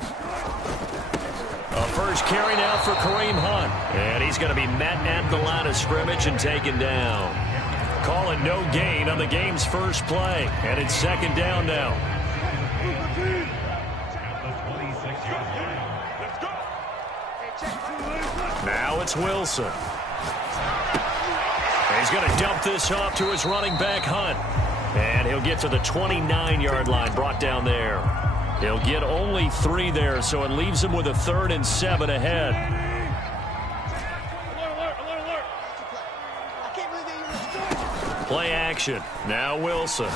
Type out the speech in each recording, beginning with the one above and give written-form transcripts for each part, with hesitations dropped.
A first carry now for Kareem Hunt. And he's going to be met at the line of scrimmage and taken down. Call it no gain on the game's first play. And it's second down now. Now it's Wilson. He's going to dump this off to his running back, Hunt. And he'll get to the 29-yard line, brought down there. He'll get only 3 there, so it leaves him with a 3rd and 7 ahead. Play action. Now Wilson.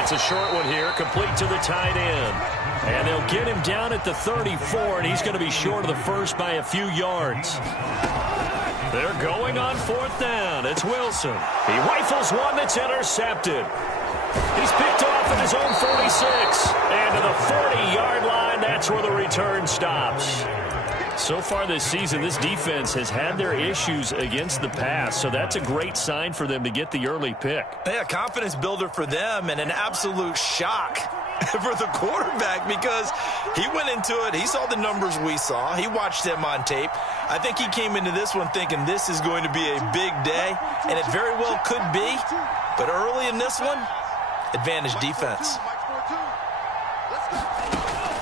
It's a short one here, complete to the tight end. And they'll get him down at the 34, and he's going to be short of the first by a few yards. They're going on 4th down. It's Wilson. He rifles one that's intercepted. He's picked off at his own 46. And to the 40-yard line, that's where the return stops. So far this season, this defense has had their issues against the pass, so that's a great sign for them to get the early pick. Yeah, confidence builder for them and an absolute shock for the quarterback because he went into it. He saw the numbers we saw. He watched them on tape. I think he came into this one thinking this is going to be a big day, and it very well could be. But early in this one, advantage defense.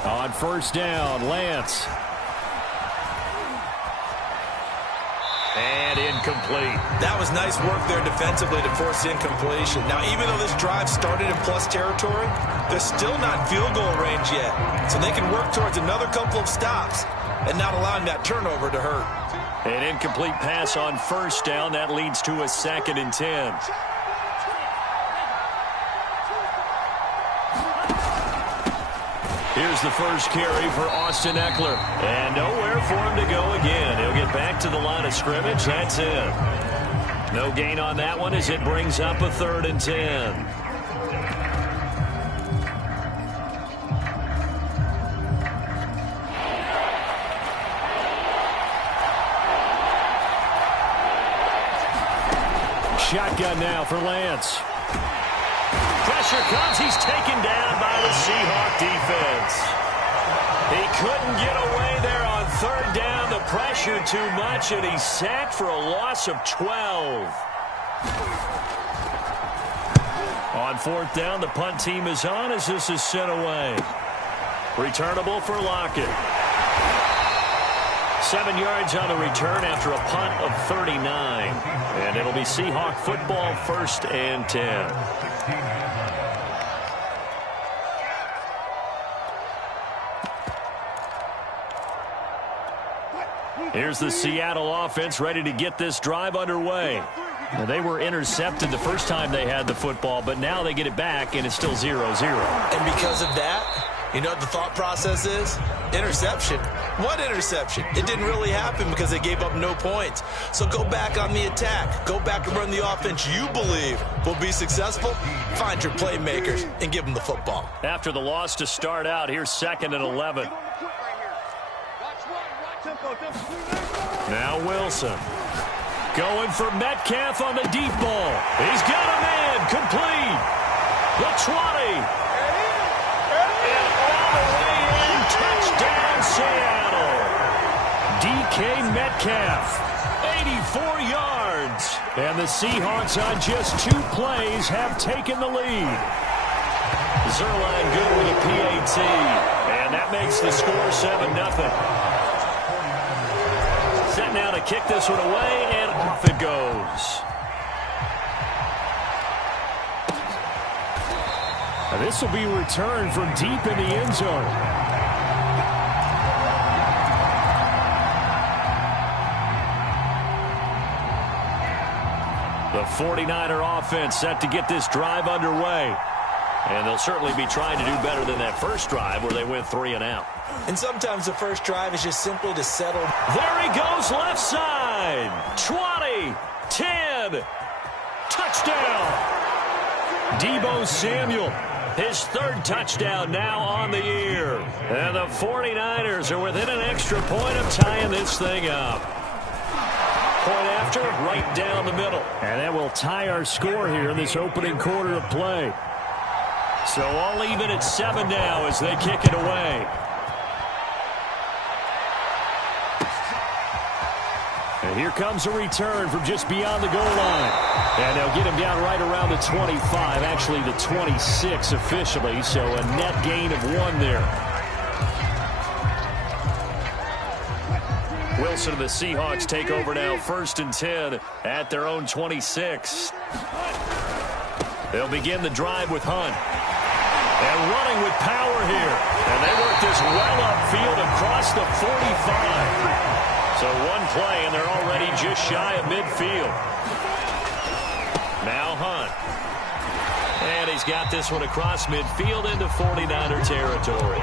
On first down, Lance. And incomplete. That was nice work there defensively to force incompletion. Now, even though this drive started in plus territory, they're still not in field goal range yet. So they can work towards another couple of stops and not allowing that turnover to hurt. An incomplete pass on first down. That leads to a 2nd and 10. Here's the first carry for Austin Eckler. And nowhere for him to go again. He'll get back to the line of scrimmage. That's it. No gain on that one as it brings up a 3rd and 10. Shotgun now for Lance. Pressure comes. He's taken down by the Seahawk defense. He couldn't get away there on 3rd down. The pressure too much, and he's sacked for a loss of 12. On 4th down, the punt team is on as this is sent away. Returnable for Lockett. 7 yards on the return after a punt of 39. And it'll be Seahawk football, 1st and 10. Here's the Seattle offense ready to get this drive underway. Now, they were intercepted the first time they had the football, but now they get it back, and it's still 0-0. And because of that, you know what the thought process is? Interception. What interception? It didn't really happen because they gave up no points. So go back on the attack. Go back and run the offense you believe will be successful. Find your playmakers and give them the football. After the loss to start out, here's 2nd and 11. Now Wilson. Going for Metcalf on the deep ball. He's got a man. Complete. The 20. And all the way in. Touchdown, Seattle. DK Metcalf. 84 yards. And the Seahawks on just 2 plays have taken the lead. Zerline good with a PAT. And that makes the score 7-0. Set now to kick this one away, and off it goes. Now this will be returned from deep in the end zone. The 49er offense set to get this drive underway. And they'll certainly be trying to do better than that first drive where they went 3 and out. And sometimes the first drive is just simply to settle. There he goes, left side. 20, 10, touchdown. Deebo Samuel, his 3rd touchdown now on the year. And the 49ers are within an extra point of tying this thing up. Point after, right down the middle. And that will tie our score here in this opening quarter of play. So all even at 7 now as they kick it away. And here comes a return from just beyond the goal line. And they'll get him down right around the 25, actually the 26 officially, so a net gain of 1 there. Wilson and the Seahawks take over now, 1st and 10 at their own 26. They'll begin the drive with Hunt. And running with power here. And they work this well upfield across the 45. So 1 play, and they're already just shy of midfield. Now Hunt. And he's got this one across midfield into 49er territory.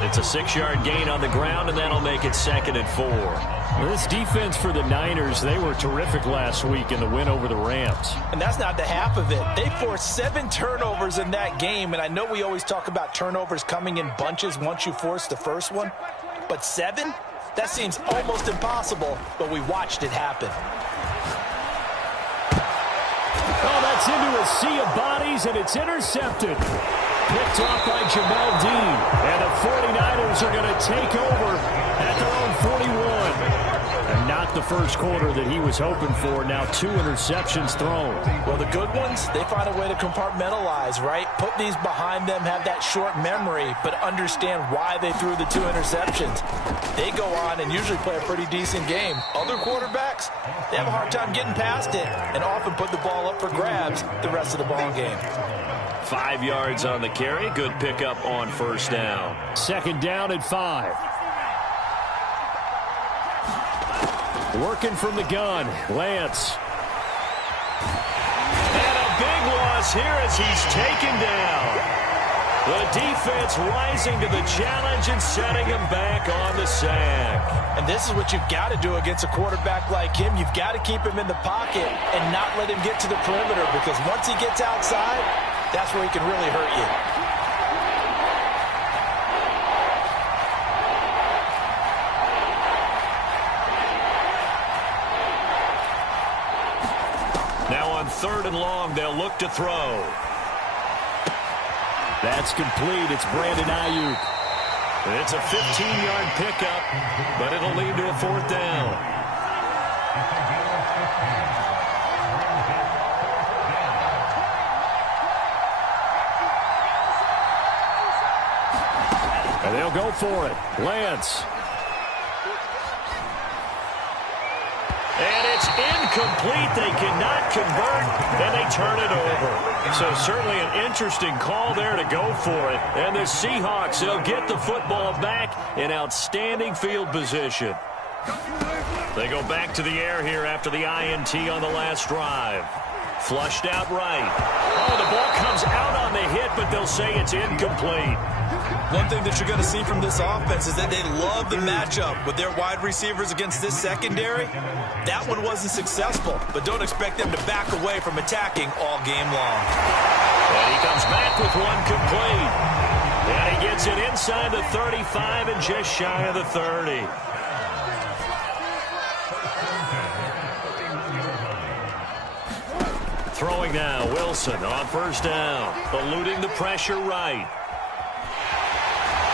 It's a 6-yard gain on the ground, and that'll make it 2nd and 4. Well, this defense for the Niners, they were terrific last week in the win over the Rams. And that's not the half of it. They forced 7 turnovers in that game, and I know we always talk about turnovers coming in bunches once you force the first one, but 7? That seems almost impossible, but we watched it happen. Oh, that's into a sea of bodies, and it's intercepted. Picked off by Jamel Dean. And the 49ers are going to take over at their own 41. And not the first quarter that he was hoping for. Now 2 interceptions thrown. Well, the good ones, they find a way to compartmentalize, right? Put these behind them, have that short memory, but understand why they threw the 2 interceptions. They go on and usually play a pretty decent game. Other quarterbacks, they have a hard time getting past it and often put the ball up for grabs the rest of the ball game. 5 yards on the carry. Good pickup on 1st down. 2nd down and 5. Working from the gun, Lance. And a big loss here as he's taken down. The defense rising to the challenge and setting him back on the sack. And this is what you've got to do against a quarterback like him. You've got to keep him in the pocket and not let him get to the perimeter, because once he gets outside, that's where he can really hurt you. Now on 3rd and long, they'll look to throw. That's complete. It's Brandon Ayuk. It's a 15-yard pickup, but it'll lead to a 4th down. And they'll go for it. Lance. And it's incomplete. They cannot convert, and they turn it over. So certainly an interesting call there to go for it. And the Seahawks, they'll get the football back in outstanding field position. They go back to the air here after the INT on the last drive. Flushed out right. Oh, the ball comes out on the hit, but they'll say it's incomplete. One thing that you're going to see from this offense is that they love the matchup with their wide receivers against this secondary. That one wasn't successful, but don't expect them to back away from attacking all game long. And he comes back with one complete. And he gets it inside the 35 and just shy of the 30. Throwing now, Wilson on 1st down, eluding the pressure right.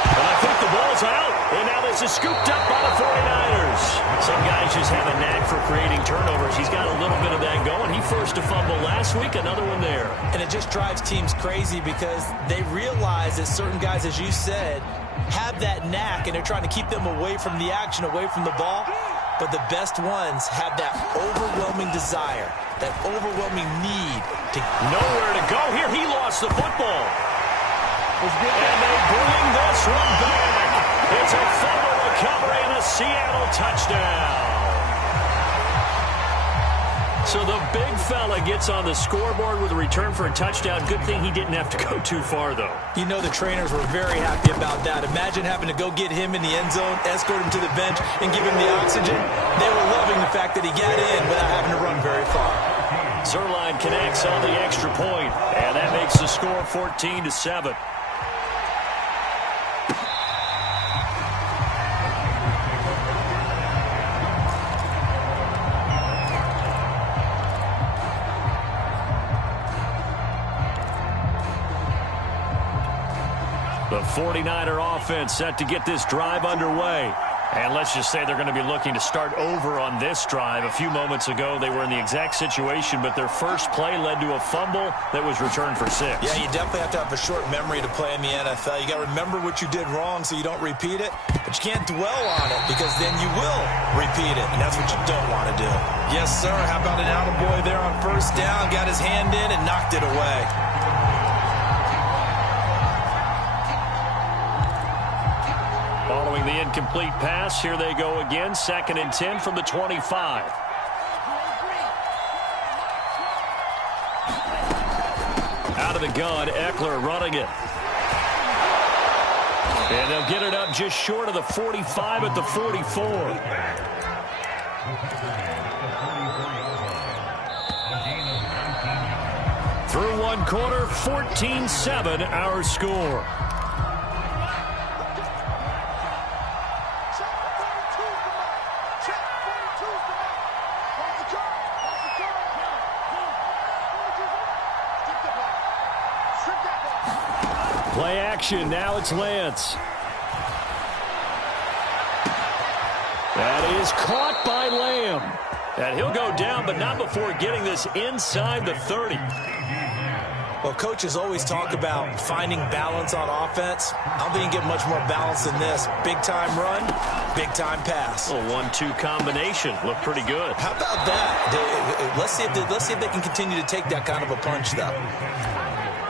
And I think the ball's out, and now this is scooped up by the 49ers. Some guys just have a knack for creating turnovers. He's got a little bit of that going. He forced a fumble last week, another one there. And it just drives teams crazy because they realize that certain guys, as you said, have that knack, and they're trying to keep them away from the action, away from the ball. But the best ones have that overwhelming desire, that overwhelming need to nowhere to go. Here he lost the football. And they bring this one back. It's a fumble recovery and a Seattle touchdown. So the big fella gets on the scoreboard with a return for a touchdown. Good thing he didn't have to go too far, though. You know the trainers were very happy about that. Imagine having to go get him in the end zone, escort him to the bench, and give him the oxygen. They were loving the fact that he got in without having to run very far. Zerline connects on the extra point, and that makes the score 14-7. The 49er offense set to get this drive underway. And let's just say they're going to be looking to start over on this drive. A few moments ago, they were in the exact situation, but their first play led to a fumble that was returned for 6. Yeah, you definitely have to have a short memory to play in the NFL. You got to remember what you did wrong so you don't repeat it, but you can't dwell on it because then you will repeat it, and that's what you don't want to do. Yes, sir. How about an attaboy there on first down? Got his hand in and knocked it away. Following the incomplete pass, here they go again. 2nd and 10 from the 25. Out of the gun, Eckler running it. And they'll get it up just short of the 45 at the 44. Through one quarter, 14-7 our score. Play action. Now it's Lance. That is caught by Lamb. And he'll go down, but not before getting this inside the 30. Well, coaches always talk about finding balance on offense. I don't think you get much more balance than this. Big-time run, big-time pass. A 1-2 combination. Looked pretty good. How about that? Let's see if they can continue to take that kind of a punch, though.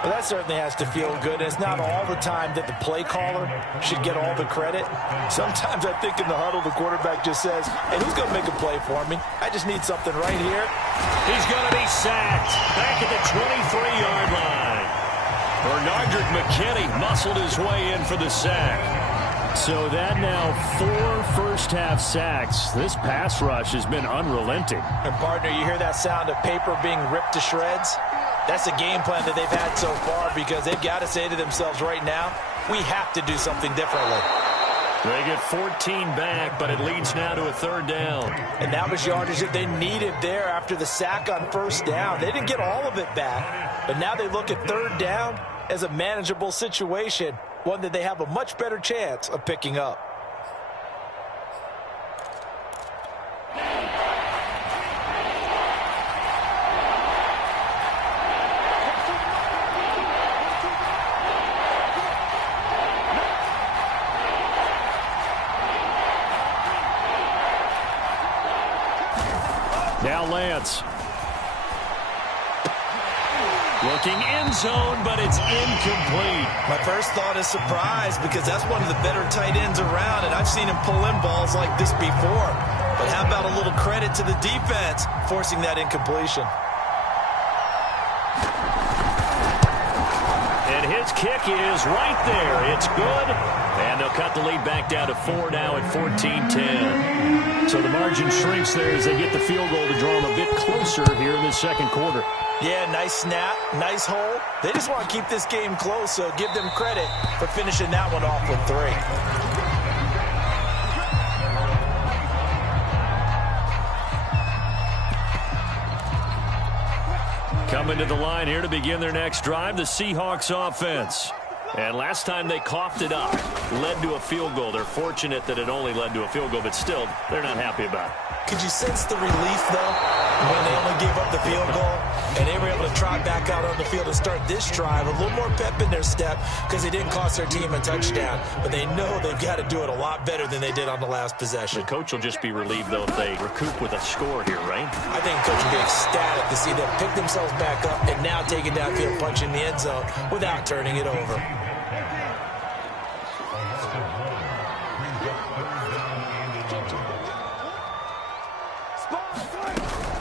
Well, that certainly has to feel good. It's not all the time that the play caller should get all the credit. Sometimes I think in the huddle, the quarterback just says, hey, who's going to make a play for me? I just need something right here. He's going to be sacked back at the 23-yard line. Bernardrick McKinney muscled his way in for the sack. So that now 4 first-half sacks. This pass rush has been unrelenting. And, partner, you hear that sound of paper being ripped to shreds? That's the game plan that they've had so far because they've got to say to themselves right now, we have to do something differently. They get 14 back, but it leads now to a 3rd down. And that was yardage that they needed there after the sack on first down. They didn't get all of it back, but now they look at 3rd down as a manageable situation, one that they have a much better chance of picking up. Now Lance. Looking end zone, but it's incomplete. My first thought is surprise because that's one of the better tight ends around, and I've seen him pull in balls like this before. But how about a little credit to the defense forcing that incompletion? And his kick is right there. It's good. And they'll cut the lead back down to 4 now at 14-10. So the margin shrinks there as they get the field goal to draw them a bit closer here in the 2nd quarter. Yeah, nice snap, nice hole. They just want to keep this game close, so give them credit for finishing that one off with 3. Coming to the line here to begin their next drive, the Seahawks offense. And last time they coughed it up, led to a field goal. They're fortunate that it only led to a field goal, but still, they're not happy about it. Could you sense the relief, though, when they only gave up the field goal and they were able to trot back out on the field and start this drive? A little more pep in their step because they didn't cost their team a touchdown, but they know they've got to do it a lot better than they did on the last possession. The coach will just be relieved, though, if they recoup with a score here, right? I think the coach will be ecstatic to see them pick themselves back up and now take it downfield, punching the end zone without turning it over.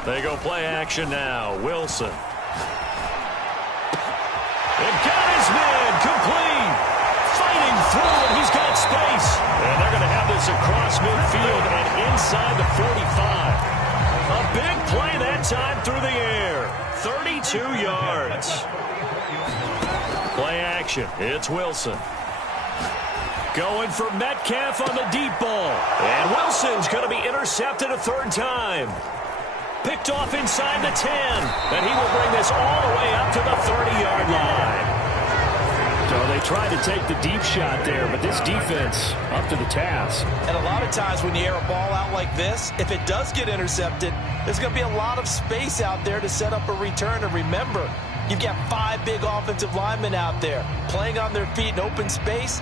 They go play action now. Wilson. And got his man complete. Fighting through, and he's got space. And they're going to have this across midfield and inside the 45. A big play that time through the air. 32 yards. Play action. It's Wilson. Going for Metcalf on the deep ball. And Wilson's going to be intercepted a 3rd time. Picked off inside the 10. And he will bring this all the way up to the 30-yard line. So they tried to take the deep shot there, but this defense up to the task. And a lot of times when you air a ball out like this, if it does get intercepted, there's going to be a lot of space out there to set up a return. And remember, you've got 5 big offensive linemen out there playing on their feet in open space.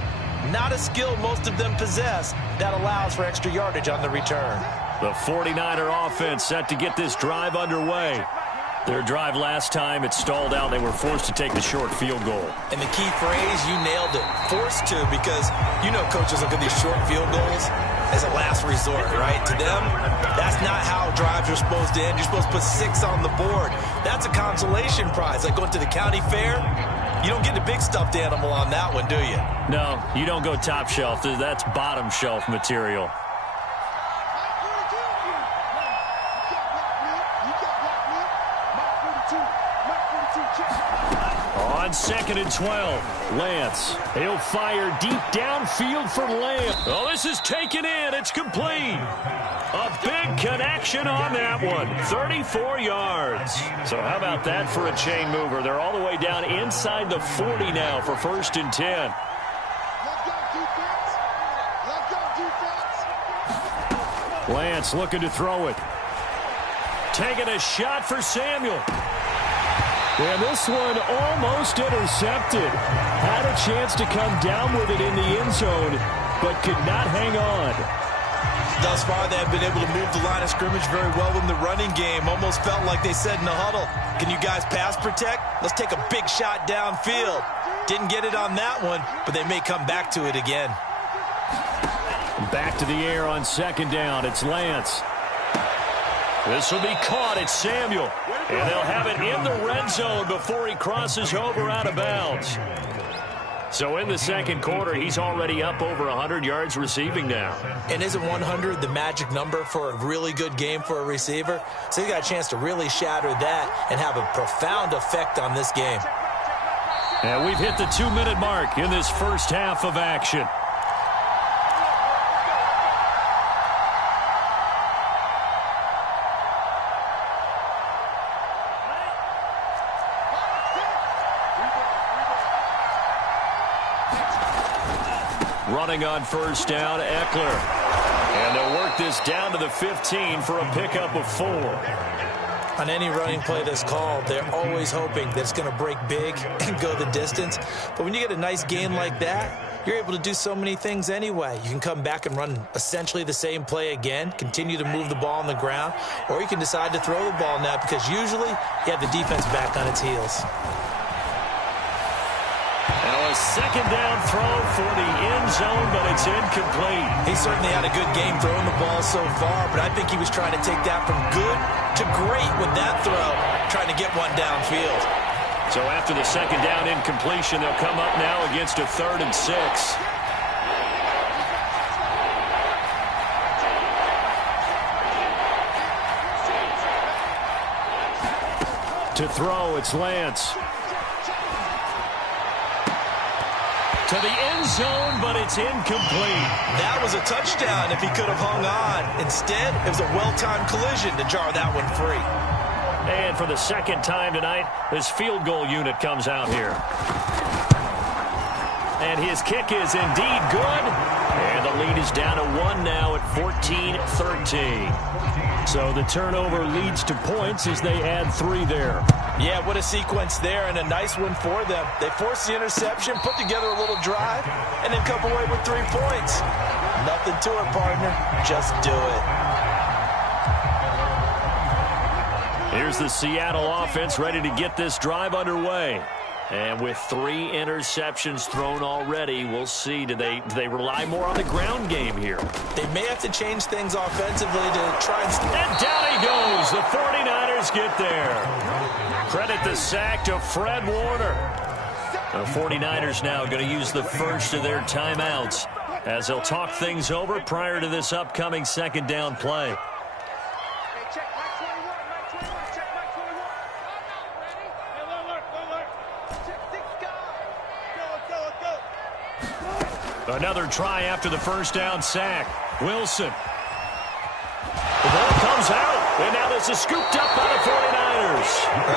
Not a skill most of them possess that allows for extra yardage on the return. The 49er offense set to get this drive underway. Their drive last time, it stalled out. They were forced to take the short field goal. And the key phrase, you nailed it, forced to, because you know coaches look at these short field goals as a last resort, right? To them, that's not how drives are supposed to end. You're supposed to put 6 on the board. That's a consolation prize, like going to the county fair. You don't get the big stuffed animal on that one, do you? No, you don't go top shelf. That's bottom shelf material. On 2nd and 12, Lance. He'll fire deep downfield for Lamb. Oh, this is taken in. It's complete. A big connection on that one. 34 yards. So how about that for a chain mover? They're all the way down inside the 40 now for 1st and 10. Lance looking to throw it. Taking a shot for Samuel. And this one almost intercepted. Had a chance to come down with it in the end zone, but could not hang on. Thus far, they have been able to move the line of scrimmage very well in the running game. Almost felt like they said in the huddle, can you guys pass protect? Let's take a big shot downfield. Didn't get it on that one, but they may come back to it again. Back to the air on 2nd down. It's Lance. This will be caught. It's Samuel. And they'll have it in the red zone before he crosses over out of bounds. So in the 2nd quarter, he's already up over 100 yards receiving now. And isn't 100 the magic number for a really good game for a receiver? So he got a chance to really shatter that and have a profound effect on this game. And we've hit the 2-minute mark in this first half of action. Running on 1st down, Eckler. And they'll work this down to the 15 for a pickup of 4. On any running play that's called, they're always hoping that it's going to break big and go the distance. But when you get a nice gain like that, you're able to do so many things anyway. You can come back and run essentially the same play again, continue to move the ball on the ground, or you can decide to throw the ball now because usually you have the defense back on its heels. Now a 2nd down throw for the end zone, but it's incomplete. He certainly had a good game throwing the ball so far, but I think he was trying to take that from good to great with that throw, trying to get one downfield. So after the 2nd down incompletion, they'll come up now against a 3rd and 6. To throw, it's Lance. To the end zone, but it's incomplete. That was a touchdown if he could have hung on. Instead, it was a well-timed collision to jar that one free. And for the 2nd time tonight, this field goal unit comes out here. And his kick is indeed good. And the lead is down to 1 now at 14-13. So the turnover leads to points as they add 3 there. Yeah, what a sequence there, and a nice one for them. They forced the interception, put together a little drive, and then come away with 3 points. Nothing to it, partner. Just do it. Here's the Seattle offense ready to get this drive underway. And with 3 interceptions thrown already, we'll see. Do they rely more on the ground game here? They may have to change things offensively to try and... And down he goes. The 49ers get there. Credit the sack to Fred Warner. The 49ers now going to use the first of their timeouts as they'll talk things over prior to this upcoming 2nd down play. Another try after the 1st down sack. Wilson. The ball comes out, and now this is scooped up by the 49ers.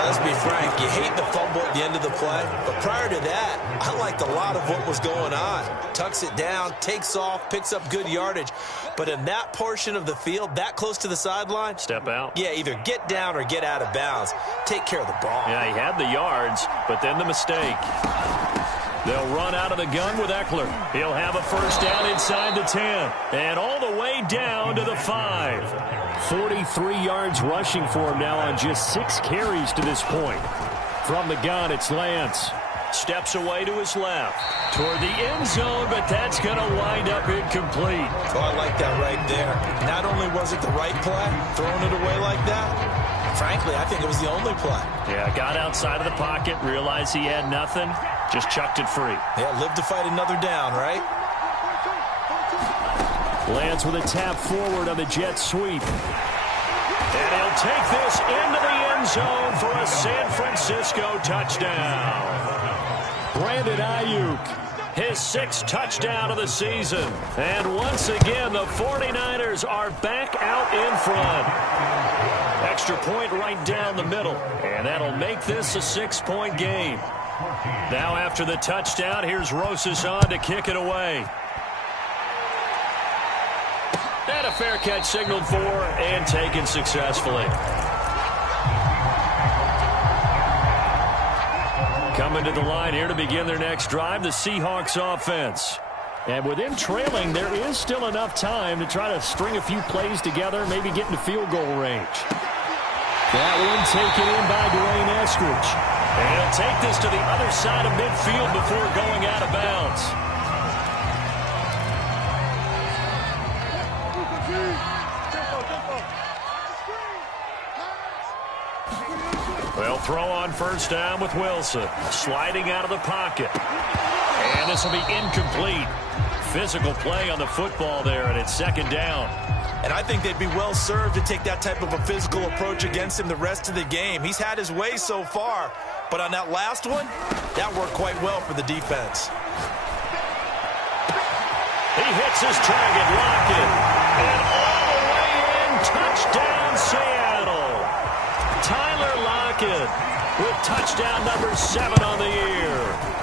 Let's be frank, you hate the fumble at the end of the play, but prior to that, I liked a lot of what was going on. Tucks it down, takes off, picks up good yardage, but in that portion of the field, that close to the sideline, step out. Yeah, either get down or get out of bounds. Take care of the ball. Yeah, he had the yards, but then the mistake. They'll run out of the gun with Eckler. He'll have a first down inside the 10 and all the way down to the 5. 43 yards rushing for him now on just 6 carries to this point. From the gun, it's Lance. Steps away to his left toward the end zone, but that's going to wind up incomplete. Oh, I like that right there. Not only was it the right play, throwing it away like that, frankly, I think it was the only play. Yeah, got outside of the pocket, realized he had nothing, just chucked it free. Yeah, live to fight another down, right? Lance with a tap forward on the jet sweep. And he'll take this into the end zone for a San Francisco touchdown. Brandon Ayuk, his 6th touchdown of the season. And once again, the 49ers are back out in front. Extra point right down the middle. And that'll make this a 6-point game. Now after the touchdown, here's Rosas on to kick it away. And a fair catch signaled for and taken successfully. Coming to the line here to begin their next drive, the Seahawks offense. And with them trailing, there is still enough time to try to string a few plays together, maybe get into field goal range. That one taken in by Dwayne Eskridge. And he'll take this to the other side of midfield before going out of bounds. Well, throw on first down with Wilson. Sliding out of the pocket. And this will be incomplete. Physical play on the football there, and it's 2nd down. And I think they'd be well served to take that type of a physical approach against him the rest of the game. He's had his way so far, but on that last one, that worked quite well for the defense. He hits his target, Lockett. And all the way in, touchdown Seattle. Tyler Lockett with touchdown number 7 on the year.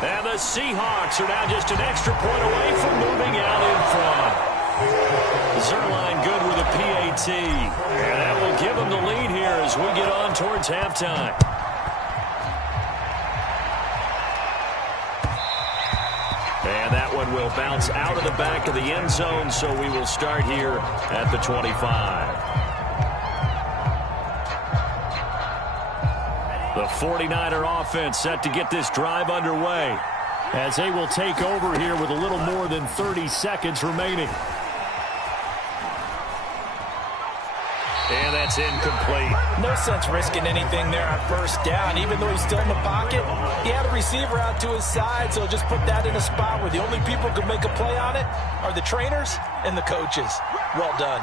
And the Seahawks are now just an extra point away from moving out in front. Zerline good with a PAT. And that will give them the lead here as we get on towards halftime. And that one will bounce out of the back of the end zone, so we will start here at the 25. The 49er offense set to get this drive underway as they will take over here with a little more than 30 seconds remaining. And that's incomplete. No sense risking anything there on first down. Even though he's still in the pocket, he had a receiver out to his side, so just put that in a spot where the only people who can make a play on it are the trainers and the coaches. Well done.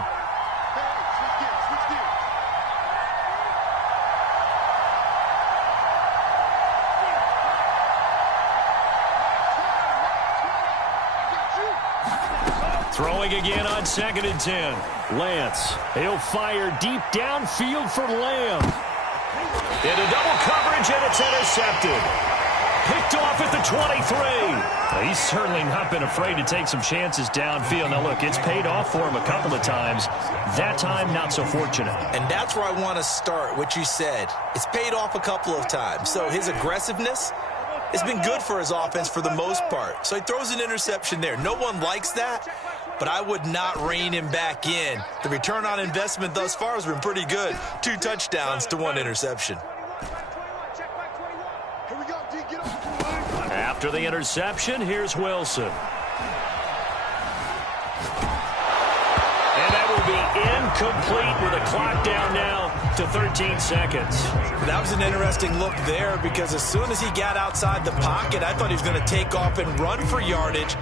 Throwing again on 2nd and 10. Lance, he'll fire deep downfield for Lamb. Into double coverage, and it's intercepted. Picked off at the 23. He's certainly not been afraid to take some chances downfield. Now, look, it's paid off for him a couple of times. That time, not so fortunate. And that's where I want to start, what you said. It's paid off a couple of times. So his aggressiveness has been good for his offense for the most part. So he throws an interception there. No one likes that, but I would not rein him back in. The return on investment thus far has been pretty good. 2 touchdowns to 1 interception. After the interception, here's Wilson. And that will be incomplete with a clock down now to 13 seconds. That was an interesting look there because as soon as he got outside the pocket, I thought he was going to take off and run for yardage.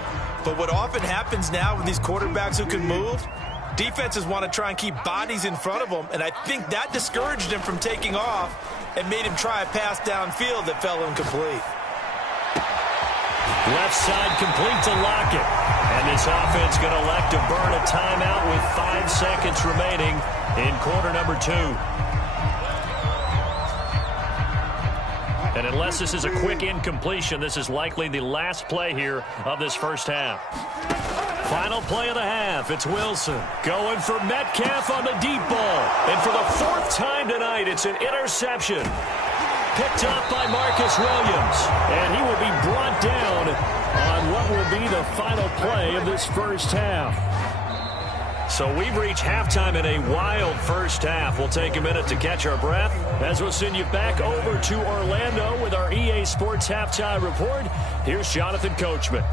But what often happens now with these quarterbacks who can move, defenses want to try and keep bodies in front of them, and I think that discouraged him from taking off and made him try a pass downfield that fell incomplete. Left side complete to Lockett. And this offense going to elect to burn a timeout with 5 seconds remaining in quarter number 2. And unless this is a quick incompletion, this is likely the last play here of this first half. Final play of the half. It's Wilson going for Metcalf on the deep ball. And for the fourth time tonight, it's an interception. Picked up by Marcus Williams. And he will be brought down on what will be the final play of this first half. So we've reached halftime in a wild first half. We'll take a minute to catch our breath as we'll send you back over to Orlando with our EA Sports Halftime Report. Here's Jonathan Coachman.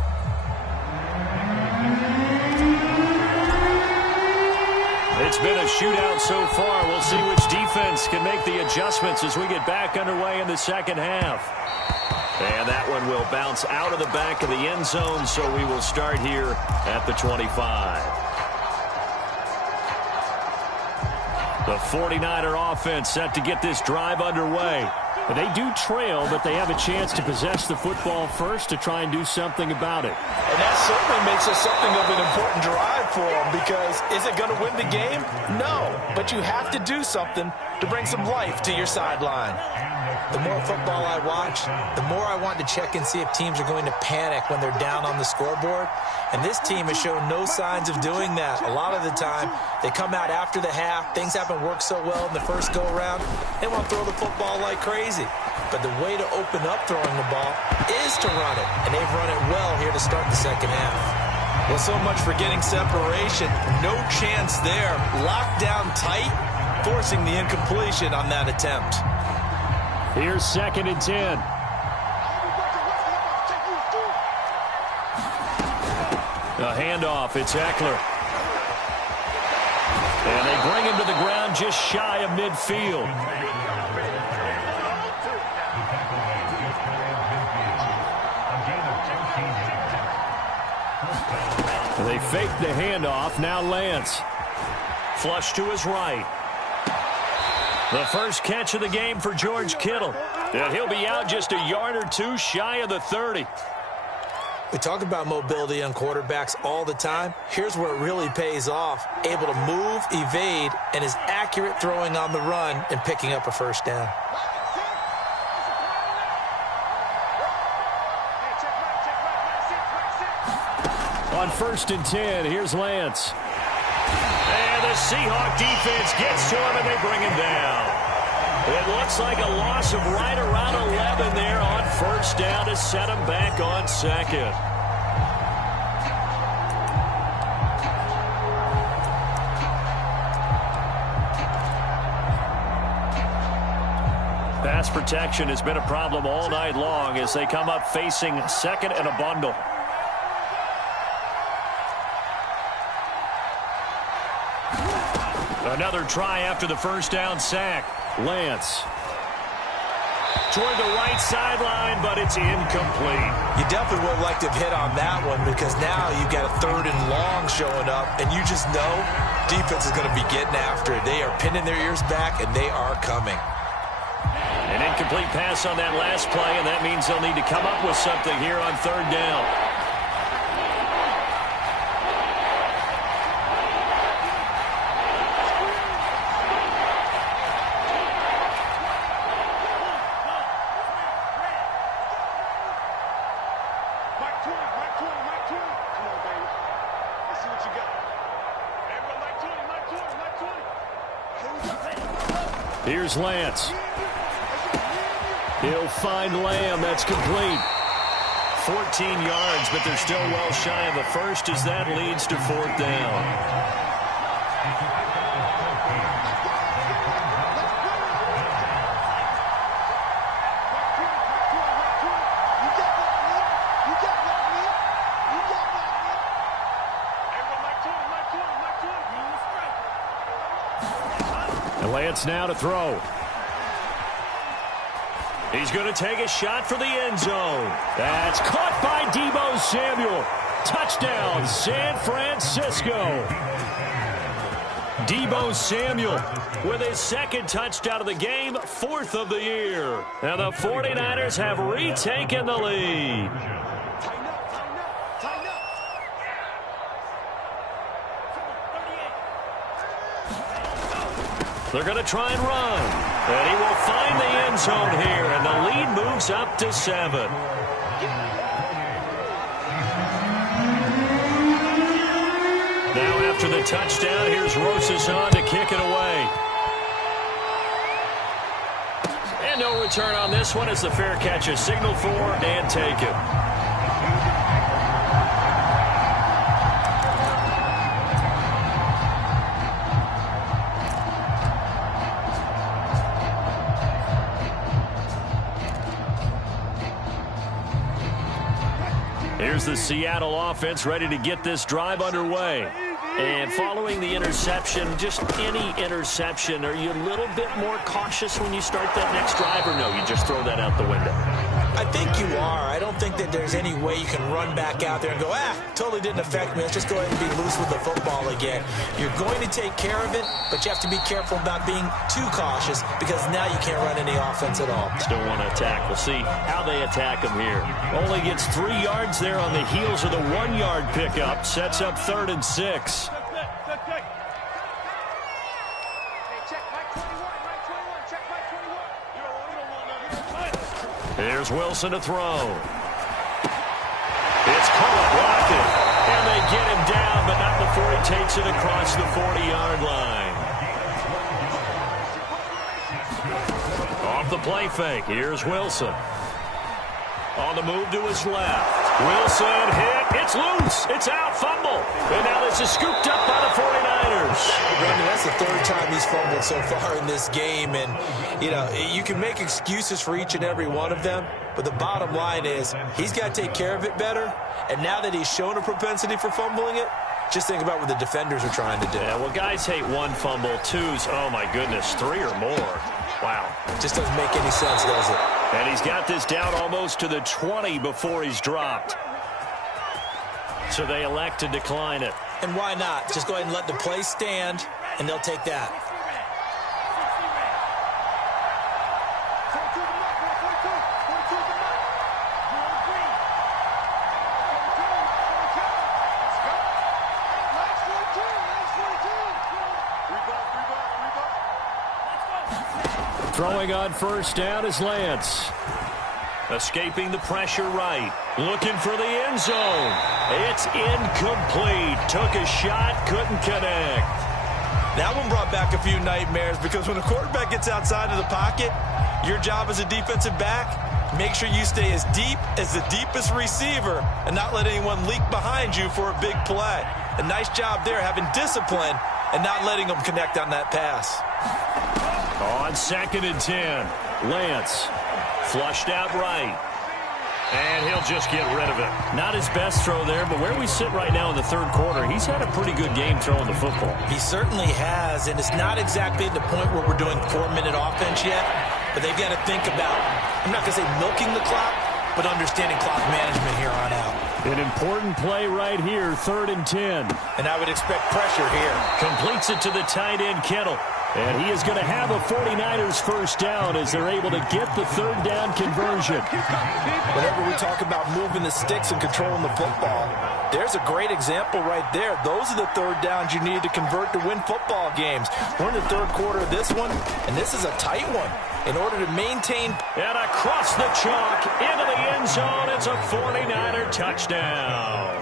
It's been a shootout so far. We'll see which defense can make the adjustments as we get back underway in the second half. And that one will bounce out of the back of the end zone, so we will start here at the 25. The 49er offense set to get this drive underway. They do trail, but they have a chance to possess the football first to try and do something about it. And that certainly makes it something of an important drive for them, because is it going to win the game? No, but you have to do something to bring some life to your sideline. The more football I watch, the more I want to check and see if teams are going to panic when they're down on the scoreboard. And this team has shown no signs of doing that. A lot of the time, they come out after the half. Things haven't worked so well in the first go-around. They want to throw the football like crazy. But the way to open up throwing the ball is to run it. And they've run it well here to start the second half. Well, so much for getting separation. No chance there. Locked down tight, forcing the incompletion on that attempt. Here's 2nd and 10. A handoff. It's Eckler. And they bring him to the ground just shy of midfield. They fake the handoff. Now Lance. Flush to his right. The first catch of the game for George Kittle. And he'll be out just a yard or two shy of the 30. We talk about mobility on quarterbacks all the time. Here's where it really pays off. Able to move, evade, and is accurate throwing on the run and picking up a first down. On 1st and 10, here's Lance. And the Seahawk defense gets to him, and they bring him down. It looks like a loss of right around 11 there on first down to set him back on second. Pass protection has been a problem all night long as they come up facing second and a bundle. Another try after the first down sack. Lance. Toward the right sideline, but it's incomplete. You definitely would like to have hit on that one, because now you've got a 3rd and long showing up, and you just know defense is going to be getting after it. They are pinning their ears back, and they are coming. An incomplete pass on that last play, and that means they'll need to come up with something here on 3rd down. Here's Lance. He'll find Lamb. That's complete. 14 yards, but they're still well shy of the first as that leads to 4th down. And Lance now to throw. He's going to take a shot for the end zone. That's caught by Deebo Samuel. Touchdown, San Francisco. Deebo Samuel with his 2nd touchdown of the game, 4th of the year. And the 49ers have retaken the lead. They're going to try and run. And he will find the end zone here, and the lead moves up to 7. Now after the touchdown, here's Rosazon to kick it away. And no return on this one as the fair catch is signaled for and taken. Here's the Seattle offense ready to get this drive underway. And following the interception, just any interception, are you a little bit more cautious when you start that next drive, or no, you just throw that out the window? I think you are. I don't think that there's any way you can run back out there and go, totally didn't affect me. Let's just go ahead and be loose with the football again. You're going to take care of it, but you have to be careful about being too cautious because now you can't run any offense at all. Still want to attack. We'll see how they attack him here. Only gets 3 yards there on the heels of the 1-yard pickup. Sets up 3rd and 6. Here's Wilson to throw. It's caught, blocked it. And they get him down, but not before he takes it across the 40-yard line. Off the play fake, here's Wilson. On the move to his left. Wilson hit. It's loose. It's out. Fumble. And now this is scooped up by the 49ers. Brandon, that's the 3rd time he's fumbled so far in this game. And, you can make excuses for each and every one of them. But the bottom line is he's got to take care of it better. And now that he's shown a propensity for fumbling it, just think about what the defenders are trying to do. Yeah, well, guys hate 1 fumble, 2s, oh, my goodness, 3 or more. Wow. Just doesn't make any sense, does it? And he's got this down almost to the 20 before he's dropped. So they elect to decline it. And why not? Just go ahead and let the play stand, and they'll take that. Throwing on 1st down is Lance. Escaping the pressure right. Looking for the end zone. It's incomplete. Took a shot, couldn't connect. That one brought back a few nightmares because when a quarterback gets outside of the pocket, your job as a defensive back, make sure you stay as deep as the deepest receiver and not let anyone leak behind you for a big play. A nice job there having discipline and not letting them connect on that pass. On 2nd and 10, Lance flushed out right. And he'll just get rid of it. Not his best throw there, but where we sit right now in the 3rd quarter, he's had a pretty good game throwing the football. He certainly has, and it's not exactly at the point where we're doing 4-minute offense yet, but they've got to think about, I'm not going to say milking the clock, but understanding clock management here on out. An important play right here, 3rd and 10. And I would expect pressure here. Completes it to the tight end, Kittle. And he is going to have a 49ers 1st down as they're able to get the 3rd down conversion. Whenever we talk about moving the sticks and controlling the football, there's a great example right there. Those are the 3rd downs you need to convert to win football games. We're in the 3rd quarter of this one, and this is a tight one. In order to maintain... And across the chalk, into the end zone, it's a 49er touchdown.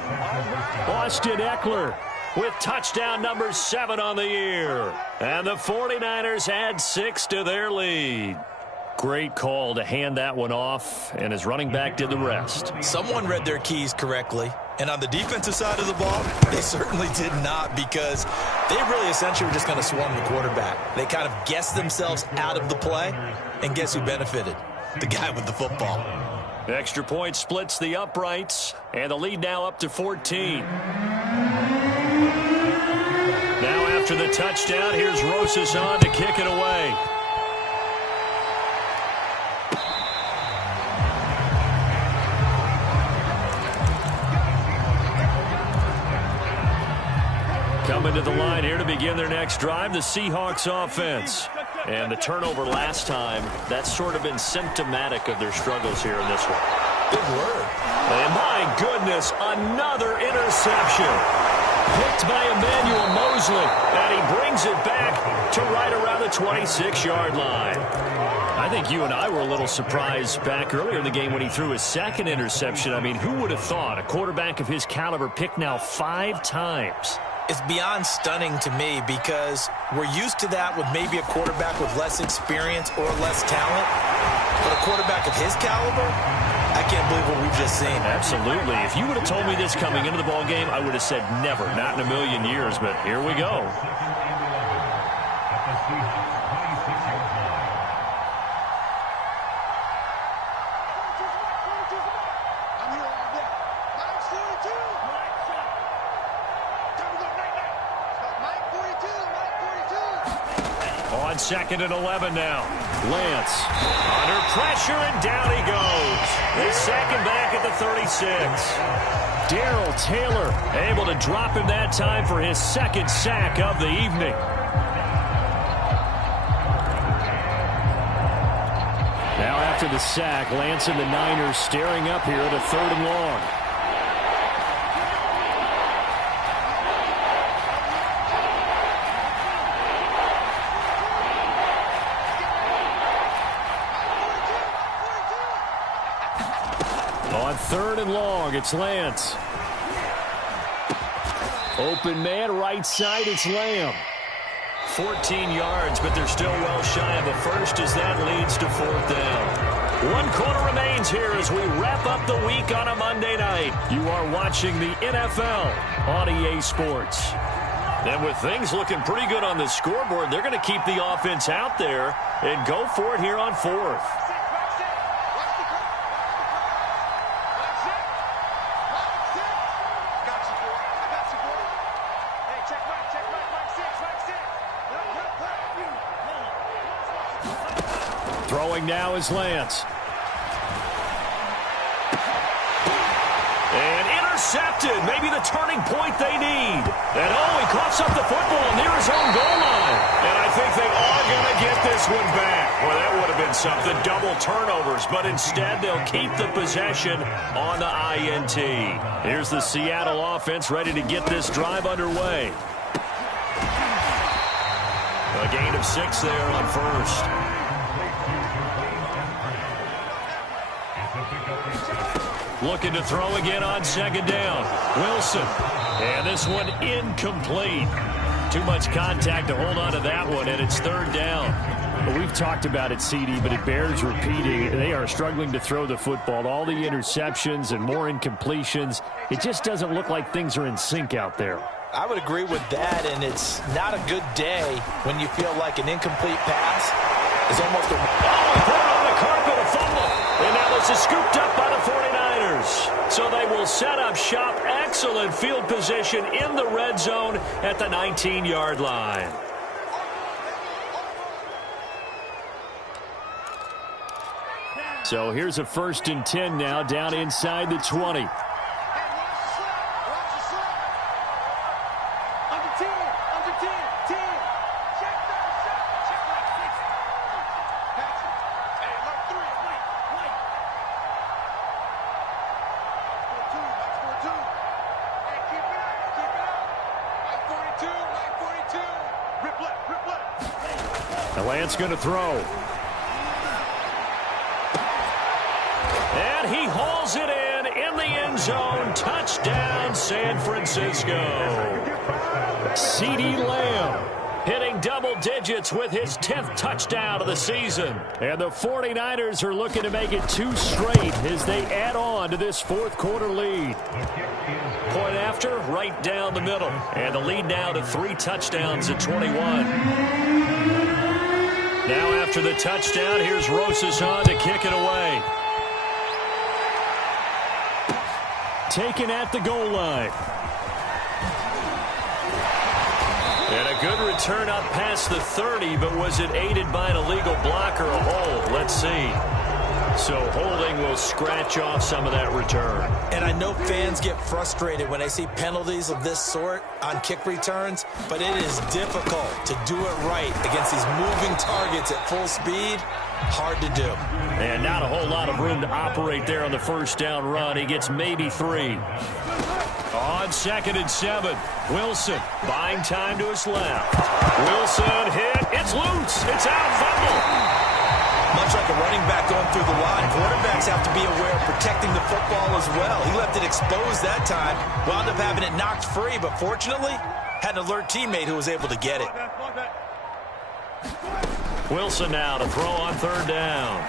Austin Eckler with touchdown number 7 on the year. And the 49ers add 6 to their lead. Great call to hand that one off, and his running back did the rest. Someone read their keys correctly. And on the defensive side of the ball, they certainly did not, because they really essentially were just going to swarm the quarterback. They kind of guessed themselves out of the play, and guess who benefited? The guy with the football. Extra point splits the uprights, and the lead now up to 14. Now after the touchdown, here's Rosazon to kick it away. Coming to the line here to begin their next drive, the Seahawks offense. And the turnover last time, that's sort of been symptomatic of their struggles here in this one. Good word. And my goodness, another interception. Picked by Emmanuel Mosley, and he brings it back to right around the 26-yard line. I think you and I were a little surprised back earlier in the game when he threw his second interception. I mean, who would have thought a quarterback of his caliber picked now 5 times? It's beyond stunning to me because we're used to that with maybe a quarterback with less experience or less talent. But a quarterback of his caliber, I can't believe what we've just seen. Absolutely. If you would have told me this coming into the ball game, I would have said never, not in a million years. But here we go. On 2nd and 11 now. Lance under pressure, and down he goes. They sack him back at the 36. Darrell Taylor able to drop him that time for his 2nd sack of the evening. Now after the sack, Lance and the Niners staring up here at a 3rd and long. On 3rd and long, it's Lance. Open man, right side, it's Lamb. 14 yards, but they're still well shy of a first as that leads to 4th down. 1 quarter remains here as we wrap up the week on a Monday night. You are watching the NFL on EA Sports. And with things looking pretty good on the scoreboard, they're going to keep the offense out there and go for it here on 4th. Throwing now is Lance. And intercepted. Maybe the turning point they need. And he coughs up the football near his own goal line. And I think they are going to get this one back. Well, that would have been something. Double turnovers. But instead, they'll keep the possession on the INT. Here's the Seattle offense ready to get this drive underway. A gain of 6 there on 1st. Looking to throw again on 2nd down. Wilson. And this one incomplete. Too much contact to hold on to that one, and it's 3rd down. Well, we've talked about it, CD, but it bears repeating. They are struggling to throw the football. All the interceptions and more incompletions. It just doesn't look like things are in sync out there. I would agree with that, and it's not a good day when you feel like an incomplete pass is almost a... Put on the carpet, a fumble. And now this is scooped up by the 49ers. So they will set up shop. Excellent field position in the red zone at the 19-yard line. So here's a 1st and 10 now down inside the 20. Lance going to throw. And he hauls it in the end zone. Touchdown, San Francisco. CeeDee Lamb hitting double digits with his 10th touchdown of the season. And the 49ers are looking to make it 2 straight as they add on to this 4th quarter lead. Point after, right down the middle. And the lead now to 3 touchdowns at 21. Now after the touchdown, here's Rosas on to kick it away. Taken at the goal line. And a good return up past the 30, but was it aided by an illegal block or a hold? Let's see. So holding will scratch off some of that return. And I know fans get frustrated when they see penalties of this sort on kick returns, but it is difficult to do it right against these moving targets at full speed. Hard to do. And not a whole lot of room to operate there on the 1st down run. He gets maybe 3. On 2nd and 7, Wilson buying time to his left. Wilson hit. It's loose. It's out of fumble. Much like a running back going through the line, quarterbacks have to be aware of protecting the football as well. He left it exposed that time, wound up having it knocked free, but fortunately, had an alert teammate who was able to get it. Wilson now to throw on 3rd down.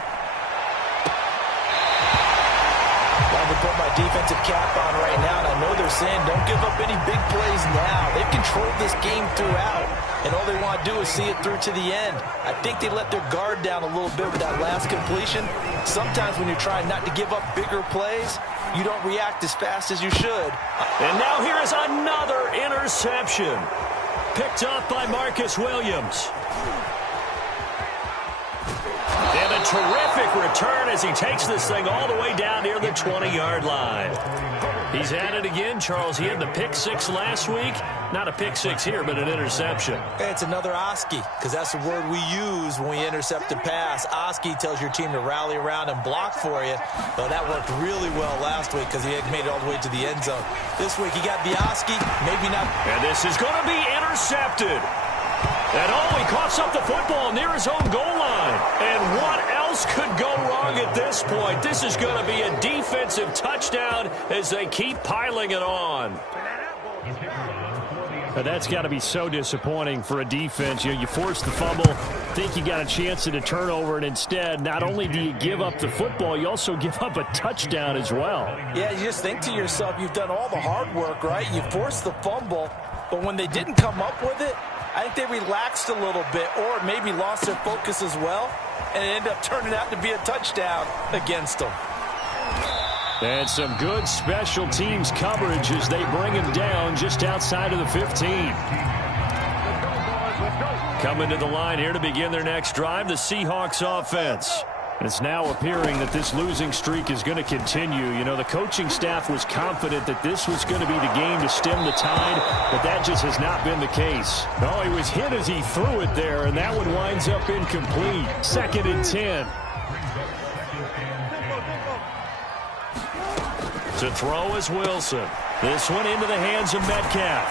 Time to put my defensive cap on right now, and I know they're saying don't give up any big plays now. They've controlled this game throughout, and all they want to do is see it through to the end. I think they let their guard down a little bit with that last completion. Sometimes when you're trying not to give up bigger plays, you don't react as fast as you should. And now here is another interception. Picked up by Marcus Williams. And a terrific return as he takes this thing all the way down near the 20-yard line. He's at it again, Charles. He had the pick 6 last week. Not a pick 6 here, but an interception. Hey, it's another Oski, because that's the word we use when we intercept a pass. Oski tells your team to rally around and block for you. But that worked really well last week because he had made it all the way to the end zone. This week he got the Oski, maybe not. And this is going to be intercepted. And he coughs up the football near his own goal line. And what else could go wrong at this point? This is going to be a defensive touchdown as they keep piling it on. But that's got to be so disappointing for a defense. You force the fumble, think you got a chance at a turnover, and instead, not only do you give up the football, you also give up a touchdown as well. Yeah, you just think to yourself, you've done all the hard work, right? You forced the fumble, but when they didn't come up with it, I think they relaxed a little bit or maybe lost their focus as well, and it ended up turning out to be a touchdown against them. And some good special teams coverage as they bring him down just outside of the 15. Coming to the line here to begin their next drive, the Seahawks offense. It's now appearing that this losing streak is going to continue. You know, the coaching staff was confident that this was going to be the game to stem the tide, but that just has not been the case. Oh, he was hit as he threw it there, and that one winds up incomplete. 2nd and 10. To throw is Wilson. This one into the hands of Metcalf.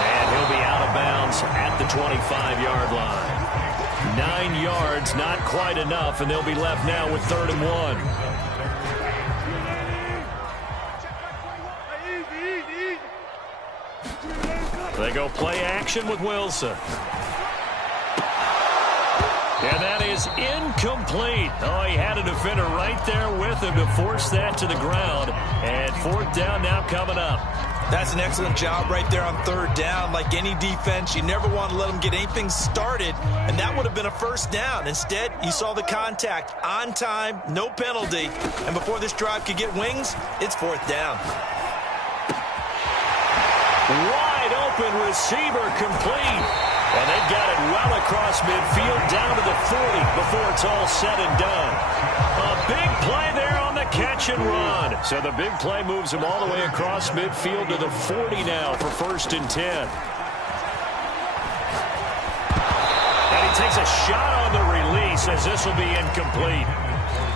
And he'll be out of bounds at the 25-yard line. 9 yards, not quite enough, and they'll be left now with 3rd and 1. They go play action with Wilson. And that is incomplete. Oh, he had a defender right there with him to force that to the ground. And 4th down now coming up. That's an excellent job right there on 3rd down. Like any defense, you never want to let them get anything started, and that would have been a 1st down. Instead, you saw the contact on time, no penalty, and before this drive could get wings, it's 4th down. Wide open receiver complete. And they've got it well across midfield down to the 40 before it's all said and done. A big play there on the catch and run. So the big play moves him all the way across midfield to the 40 now for 1st and 10. And he takes a shot on the release as this will be incomplete.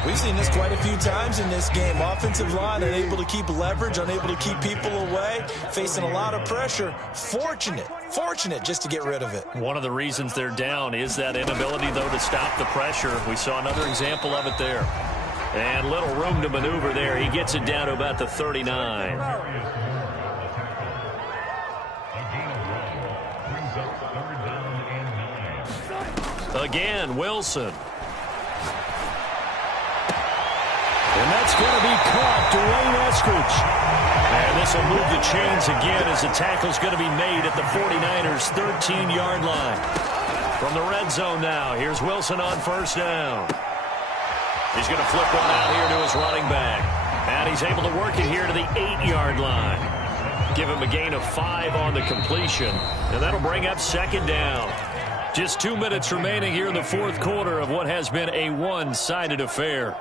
We've seen this quite a few times in this game. Offensive line unable to keep leverage, unable to keep people away, facing a lot of pressure. Fortunate just to get rid of it. One of the reasons they're down is that inability, though, to stop the pressure. We saw another example of it there. And little room to maneuver there. He gets it down to about the 39. Again, Wilson. And that's going to be caught. Dwayne Eskridge. And this will move the chains again as the tackle's going to be made at the 49ers' 13-yard line. From the red zone now, here's Wilson on 1st down. He's going to flip one out here to his running back. And he's able to work it here to the 8-yard line. Give him a gain of 5 on the completion. And that'll bring up 2nd down. Just 2 minutes remaining here in the 4th quarter of what has been a one-sided affair.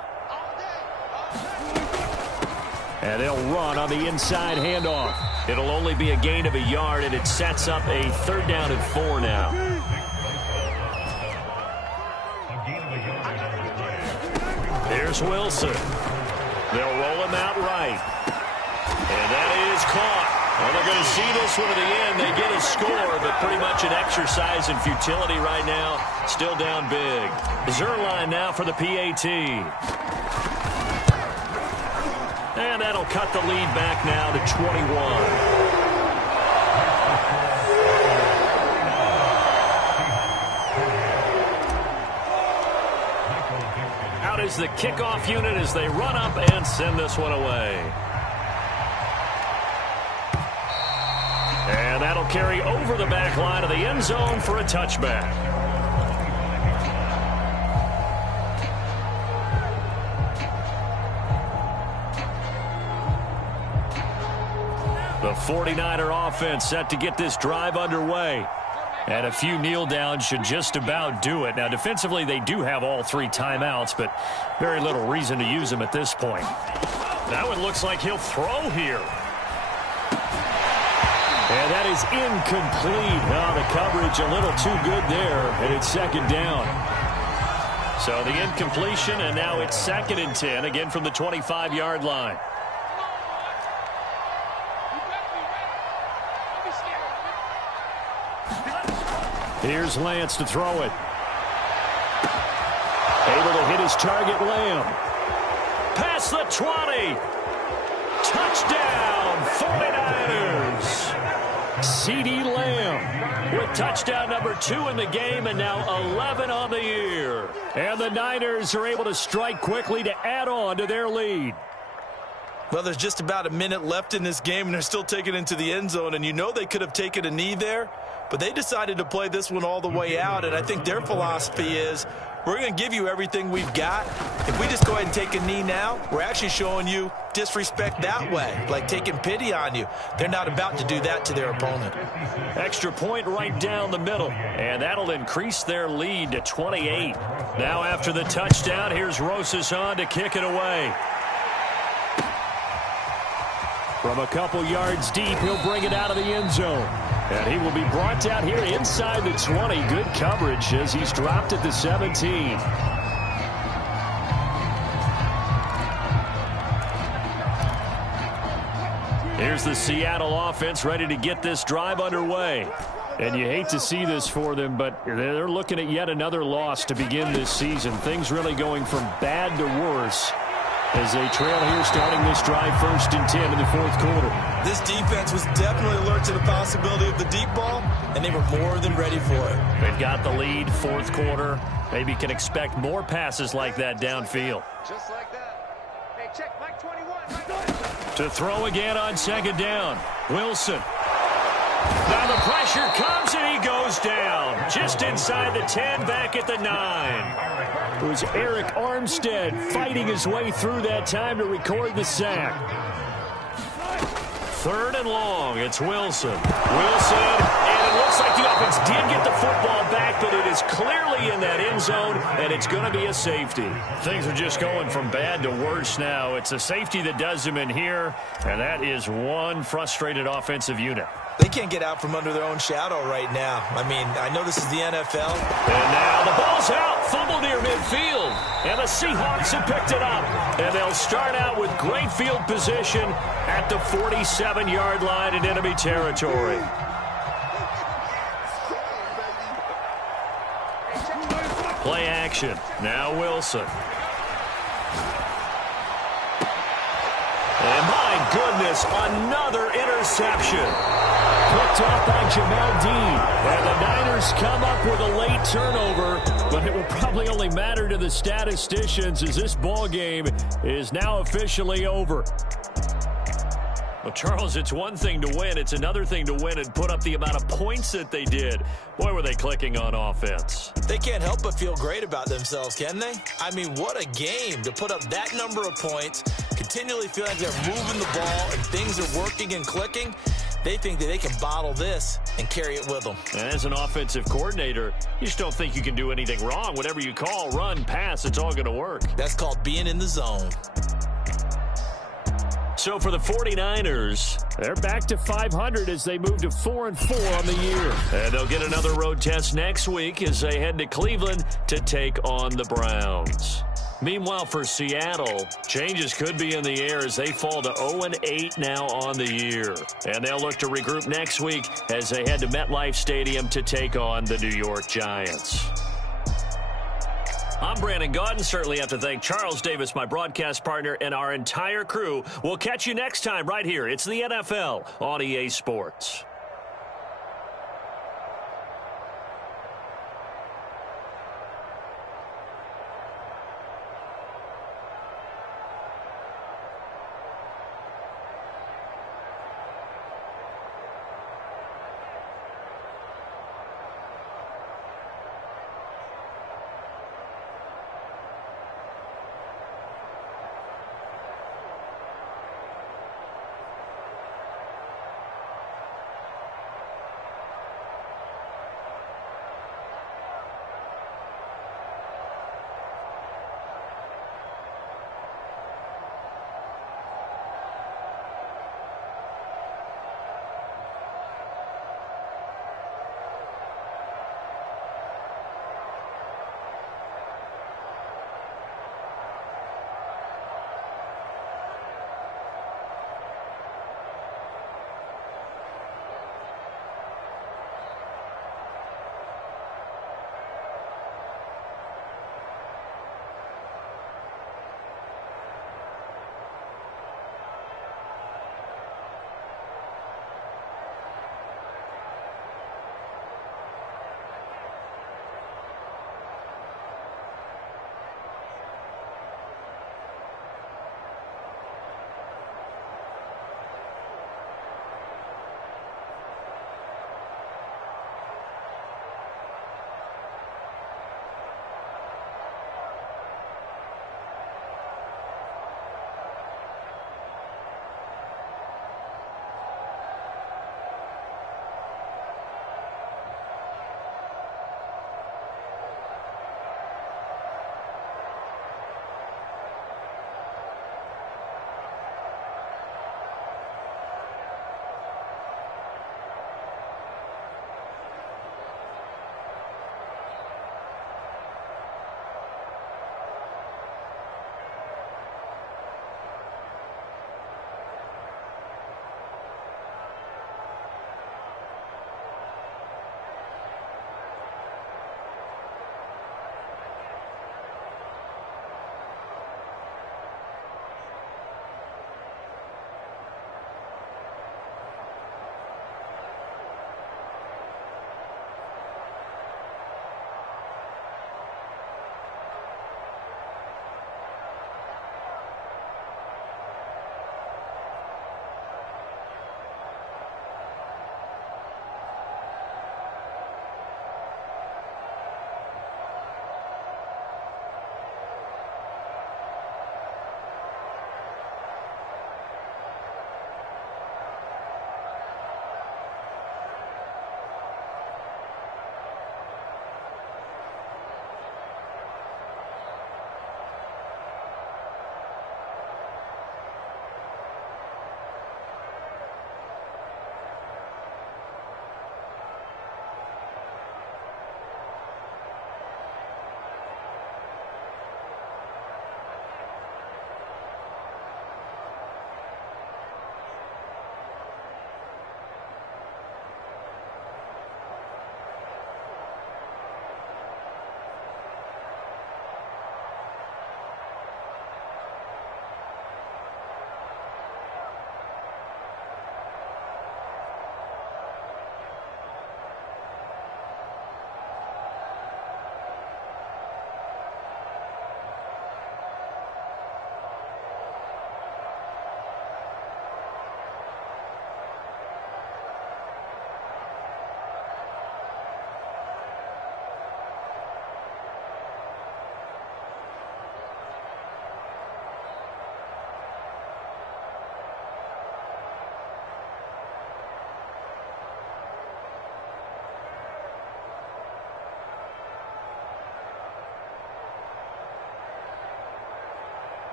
And they'll run on the inside handoff. It'll only be a gain of a yard, and it sets up a 3rd down and 4 now. Here's Wilson. They'll roll him out right. And that is caught. Well, they're going to see this one to the end. They get a score, but pretty much an exercise in futility right now. Still down big. Zerline now for the PAT. And that'll cut the lead back now to 21. Is the kickoff unit as they run up and send this one away. And that'll carry over the back line of the end zone for a touchback. The 49er offense set to get this drive underway. And a few kneel downs should just about do it. Now, defensively, they do have all 3 timeouts, but very little reason to use them at this point. Now it looks like he'll throw here. And that is incomplete. Oh, the coverage a little too good there, and it's second down. So the incompletion, and now it's 2nd and 10, again from the 25-yard line. Here's Lance to throw it. Able to hit his target, Lamb. Past the 20. Touchdown, 49ers. CeeDee Lamb with touchdown number 2 in the game, and now 11 on the year. And the Niners are able to strike quickly to add on to their lead. Well, there's just about a minute left in this game, and they're still taking it into the end zone. And you know they could have taken a knee there, but they decided to play this one all the way out. And I think their philosophy is, we're going to give you everything we've got. If we just go ahead and take a knee now, we're actually showing you disrespect that way, like taking pity on you. They're not about to do that to their opponent. Extra point right down the middle, and that'll increase their lead to 28. Now after the touchdown, here's Rosas on to kick it away. From a couple yards deep, he'll bring it out of the end zone. And he will be brought down here inside the 20. Good coverage as he's dropped at the 17. Here's the Seattle offense ready to get this drive underway. And you hate to see this for them, but they're looking at yet another loss to begin this season. Things really going from bad to worse as they trail here starting this drive 1st and 10 in the 4th quarter. This defense was definitely alert to the possibility of the deep ball, and they were more than ready for it. They've got the lead, 4th quarter. Maybe can expect more passes like that downfield. Just like that. Hey, check, Mike 21. To throw again on 2nd down. Wilson. Now the pressure comes and he goes down. Just inside the 10, back at the 9. It was Eric Armstead fighting his way through that time to record the sack. 3rd and long. It's Wilson. Wilson, and it looks like the offense did get the football back, but it is clearly in that end zone, and it's going to be a safety. Things are just going from bad to worse now. It's a safety that does them in here, and that is one frustrated offensive unit. They can't get out from under their own shadow right now. I mean, I know this is the NFL. And now the ball's out. Fumble near midfield. And the Seahawks have picked it up. And they'll start out with great field position at the 47-yard line in enemy territory. Play action. Now Wilson. And my goodness, another interception. Picked off by Jamel Dean. And the Niners come up with a late turnover, but it will probably only matter to the statisticians as this ball game is now officially over. Well, Charles, it's one thing to win. It's another thing to win and put up the amount of points that they did. Boy, were they clicking on offense. They can't help but feel great about themselves, can they? I mean, what a game to put up that number of points, continually feel like they're moving the ball and things are working and clicking. They think that they can bottle this and carry it with them. And as an offensive coordinator, you just don't think you can do anything wrong. Whatever you call, run, pass, it's all going to work. That's called being in the zone. So for the 49ers, they're back to 500 as they move to 4-4 on the year. And they'll get another road test next week as they head to Cleveland to take on the Browns. Meanwhile, for Seattle, changes could be in the air as they fall to 0-8 now on the year. And they'll look to regroup next week as they head to MetLife Stadium to take on the New York Giants. I'm Brandon Gaudin. Certainly have to thank Charles Davis, my broadcast partner, and our entire crew. We'll catch you next time right here. It's the NFL on EA Sports.